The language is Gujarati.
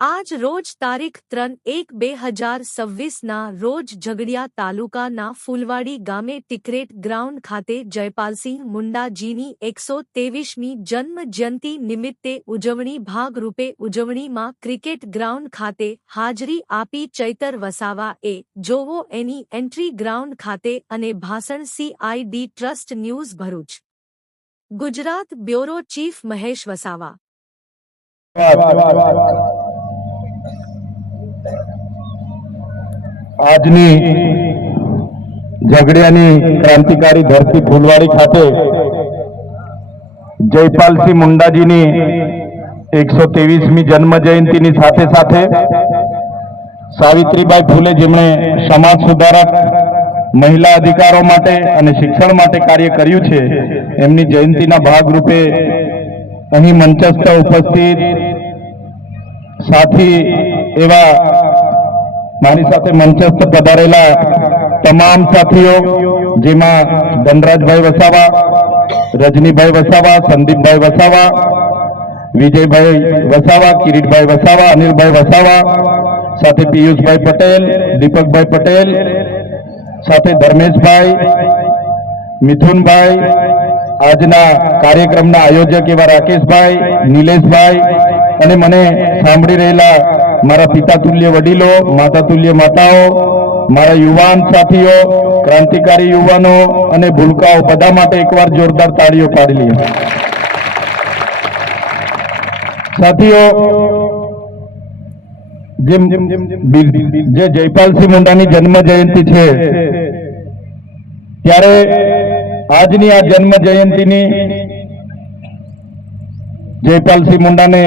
આજ રોજ તારીખ 3/1/2026 ના રોજ ઝઘડિયા તાલુકાના ફૂલવાડી ગામે ટિકરેટ ગ્રાઉન્ડ ખાતે જયપાલસિંહ મુંડાજીની 123મી જન્મ જયંતિ નિમિત્તે ઉજવણી ભાગરૂપે ઉજવણીમાં ક્રિકેટ ગ્રાઉન્ડ ખાતે હાજરી આપી ચૈતર વસાવાએ જોવો એની એન્ટ્રી ગ્રાઉન્ડ ખાતે અને ભાષણ CID trust news Bharuch Gujarat bureau chief Mahesh Vasava. આજની ઝઘડિયાની ક્રાંતિકારી ધરતી ફૂલવાડી ખાતે જયપાલસિંહ મુંડાજીની 123મી જન્મ જયંતિની સાથે સાથે સાવિત્રીબાઈ ફૂલે જેમણે સમાજ સુધારક મહિલા અધિકારો માટે અને શિક્ષણ માટે કાર્ય કર્યું છે એમની જયંતિના ભાગરૂપે અહીં મંચસ્થ ઉપસ્થિત સાથી એવા મારી સાથે મંચસ્થ પધારેલા તમામ સાથીઓ જેમાં ધનરાજભાઈ વસાવા, રજનીભાઈ વસાવા, સંદીપભાઈ વસાવા, વિજયભાઈ વસાવા, કિરીટભાઈ વસાવા, અનિલભાઈ વસાવા, સાથે પિયુષભાઈ પટેલ, દીપકભાઈ પટેલ, સાથે ધર્મેશભાઈ, મિથુનભાઈ, આજના કાર્યક્રમના આયોજક એવા રાકેશભાઈ, નિલેશભાઈ અને મને સાંભળી રહેલા મારા પિતા તુલ્ય વડીલો, માતા તુલ્ય માતાઓ, મારા યુવાન સાથીઓ, ક્રાંતિકારી યુવાનો અને ભૂલકાઓ બધા માટે એકવાર જોરદાર તાળીઓ પાડી લઈએ। સાથીઓ, જે જયપાલસિંહ મુંડાની જન્મ જયંતિ છે ત્યારે આજની આ જન્મ જયંતિની જયપાલસિંહ મુંડાને